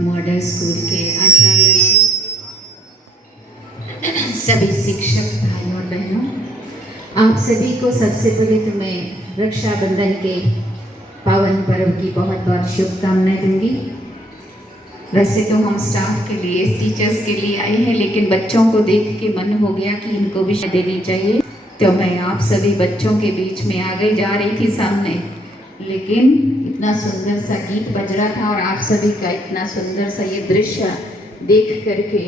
Model school के आचार्य, सभी शिक्षक भाइयों और बहनों, आप सभी को सबसे पहले तो मैं रक्षाबंधन के पावन पर्व की बहुत बहुत शुभकामनाएं दूंगी। वैसे तो हम स्टाफ के लिए, टीचर्स के लिए आए हैं, लेकिन बच्चों को देख के मन हो गया कि इनको भी देनी चाहिए, तो मैं आप सभी बच्चों के बीच में आगे जा रही थी सामने, लेकिन इतना सुंदर सा गीत बज रहा था और आप सभी का इतना सुंदर सा ये दृश्य देख करके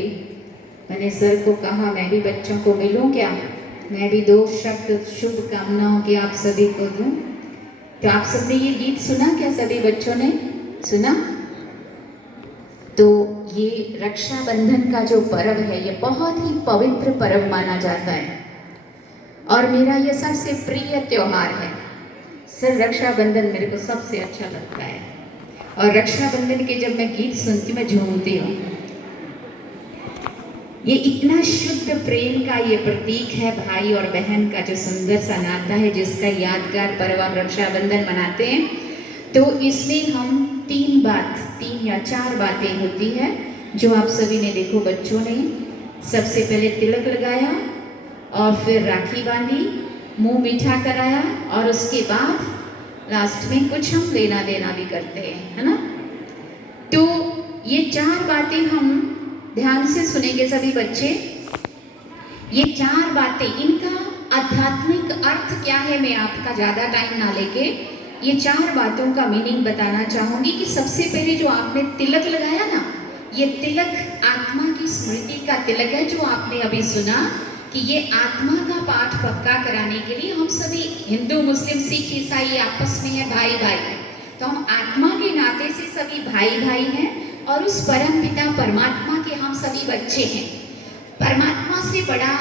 मैंने सर को कहा मैं भी बच्चों को मिलूं क्या, मैं भी दो शब्द शुभकामनाओं के आप सभी को दूं। तो आप सबने ये गीत सुना क्या? सभी बच्चों ने सुना? तो ये रक्षाबंधन का जो पर्व है ये बहुत ही पवित्र पर्व माना जाता है और मेरा ये सबसे प्रिय त्योहार है। सर रक्षाबंधन मेरे को सबसे अच्छा लगता है और रक्षाबंधन के जब मैं गीत सुनती मैं झूमती हूँ। ये इतना शुद्ध प्रेम का ये प्रतीक है, भाई और बहन का जो सुंदर सा नाता है, जिसका यादगार पर्व हम रक्षाबंधन मनाते हैं। तो इसमें हम तीन या चार बातें होती है जो आप सभी ने देखो, बच्चों ने सबसे पहले तिलक लगाया और फिर राखी बांधी, मुंह मीठा कराया और उसके बाद लास्ट में कुछ हम लेना देना भी करते हैं, है ना। तो ये चार बातें हम ध्यान से सुनेंगे सभी बच्चे। ये चार बातें, इनका आध्यात्मिक अर्थ क्या है, मैं आपका ज़्यादा टाइम ना लेके ये चार बातों का मीनिंग बताना चाहूँगी। कि सबसे पहले जो आपने तिलक लगाया ना, ये तिलक आत्मा की स्मृति का तिलक है, जो आपने अभी सुना कि ये आत्मा का पाठ पक्का कराने के लिए हम सभी हिंदू, मुस्लिम, सिख, ईसाई आपस में है भाई भाई, तो हम आत्मा के नाते से सभी भाई भाई हैं और उस परम पिता परमात्मा के हम सभी बच्चे हैं। परमात्मा से बड़ा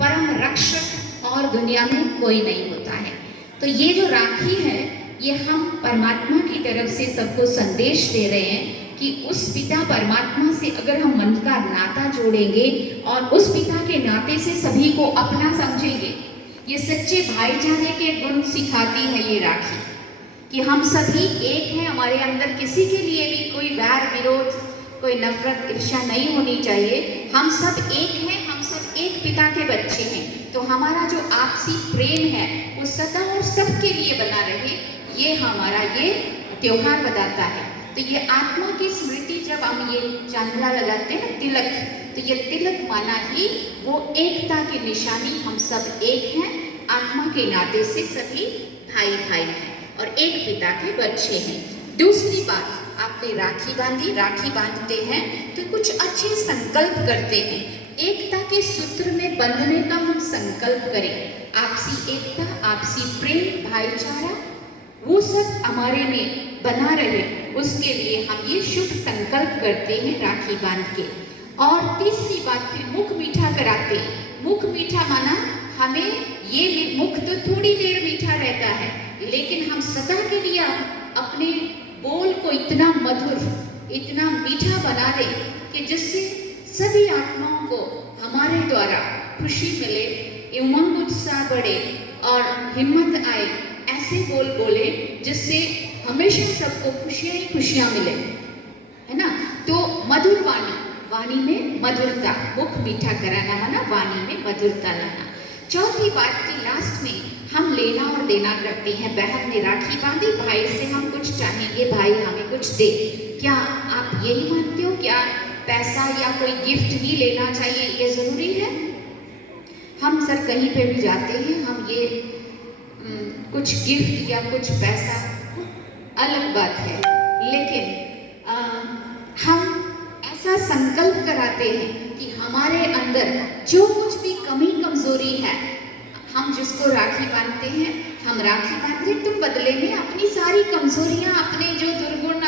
परम रक्षक और दुनिया में कोई नहीं होता है। तो ये जो राखी है ये हम परमात्मा की तरफ से सबको संदेश दे रहे हैं कि उस पिता परमात्मा से अगर हम मन का नाता जोड़ेंगे और उस पिता के नाते से सभी को अपना समझेंगे, ये सच्चे भाईचारे के गुण सिखाती है ये राखी, कि हम सभी एक हैं, हमारे अंदर किसी के लिए भी कोई वैर विरोध, कोई नफरत, ईर्ष्या नहीं होनी चाहिए। हम सब एक हैं, हम सब एक पिता के बच्चे हैं। तो हमारा जो आपसी प्रेम है वो सदा और सबके लिए बना रहे, ये हमारा ये त्योहार बताता है। तो ये आत्मा की स्मृति, जब हम ये चांदला लगाते हैं ना तिलक, तो ये तिलक माना ही वो एकता की निशानी, हम सब एक हैं, आत्मा के नाते से सभी भाई भाई हैं और एक पिता के बच्चे हैं। दूसरी बात, आपने राखी बांधी, राखी बांधते हैं तो कुछ अच्छे संकल्प करते हैं, एकता के सूत्र में बंधने का हम संकल्प करें। आपसी एकता, आपसी प्रेम, भाईचारा वो सब हमारे में बना रहे, उसके लिए हम ये शुभ संकल्प करते हैं राखी बांध के। और तीसरी बात, फिर मुख मीठा कराते हैं। मुख मीठा माना हमें ये मुख तो थोड़ी देर मीठा रहता है, लेकिन हम सदा के लिए अपने बोल को इतना मधुर, इतना मीठा बना दें कि जिससे सभी आत्माओं को हमारे द्वारा खुशी मिले, उमंग उत्साह बढ़े और हिम्मत आए। ऐसे बोल बोले जिससे हमेशा सबको खुशियाँ ही खुशियाँ मिले, है ना। तो मधुर वाणी, वाणी में मधुरता, मुख मीठा कराना माना वाणी में मधुरता लाना। चौथी बात की लास्ट में हम लेना और देना करते हैं। बहन ने राखी बांधी, भाई से हम कुछ चाहेंगे, भाई हमें कुछ दे। क्या आप यही मानते हो? क्या पैसा या कोई गिफ्ट ही लेना चाहिए, ये ज़रूरी है? हम सर कहीं पे भी जाते हैं, हम ये कुछ गिफ्ट या कुछ पैसा अलग बात है, लेकिन हम ऐसा संकल्प कराते हैं कि हमारे अंदर जो कुछ भी कमी कमजोरी है, हम जिसको राखी बांधते हैं, हम राखी बांध रहे, तुम बदले में अपनी सारी कमजोरियां, अपने जो दुर्गुण,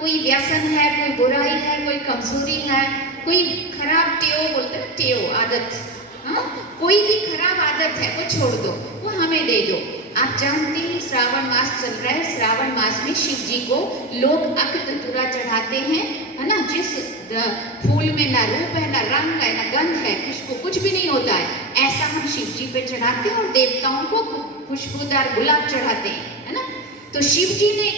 कोई व्यसन है, कोई बुराई है, कोई कमजोरी है, कोई खराब टेव, बोलते हैं टेव, आदत, हाँ, कोई भी खराब आदत है वो छोड़ दो, वो हमें दे दो। आप जानते हैं श्रावण मास चल रहा है, श्रावण मास में शिव जी को लोग अक्षतुरा चढ़ाते हैं, है ना। जिस फूल में ना रूप है, ना रंग है, ना गंध है, खुशबू कुछ भी नहीं होता है, ऐसा हम शिव जी पे चढ़ाते हैं और देवताओं को खुशबूदार गुलाब चढ़ाते हैं, है ना। तो शिव जी ने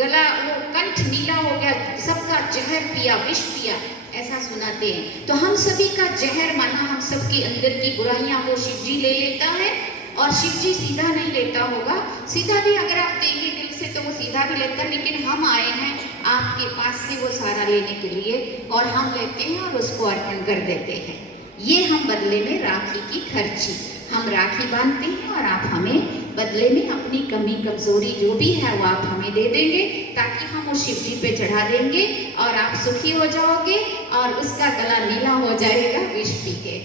गला वो कंठ नीला हो गया, सबका जहर पिया, विष पिया, ऐसा सुनाते हैं। तो हम सभी का जहर माना हम सबके अंदर की बुराइयां वो शिव जी ले लेता है, और शिव जी सीधा नहीं लेता होगा। सीधा भी अगर आप देंगे दिल से तो वो सीधा भी लेता है, लेकिन हम आए हैं आपके पास से वो सारा लेने के लिए, और हम लेते हैं और उसको अर्पण कर देते हैं। ये हम बदले में राखी की खर्ची, हम राखी बांधते हैं और आप हमें बदले में अपनी कमी कमजोरी जो भी है वो आप हमें दे देंगे, ताकि हम उस शिव जी पे चढ़ा देंगे और आप सुखी हो जाओगे और उसका गला नीला हो जाएगा विष पी के।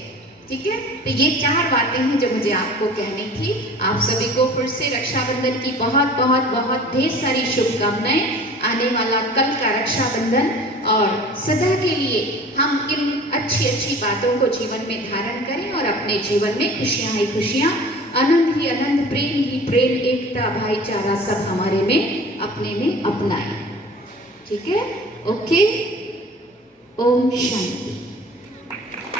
ठीक है, तो ये 4 बातें हैं जो मुझे आपको कहनी थी। आप सभी को फिर से रक्षाबंधन की बहुत बहुत बहुत ढेर सारी शुभकामनाएं। आने वाला कल का रक्षाबंधन, और सदा के लिए हम इन अच्छी अच्छी बातों को जीवन में धारण करें और अपने जीवन में खुशियां ही खुशियां, आनंद ही आनंद, प्रेम ही प्रेम, एकता भाईचारा सब हमारे में अपने में अपनाएं। ठीक है, ओके, ओम शांति।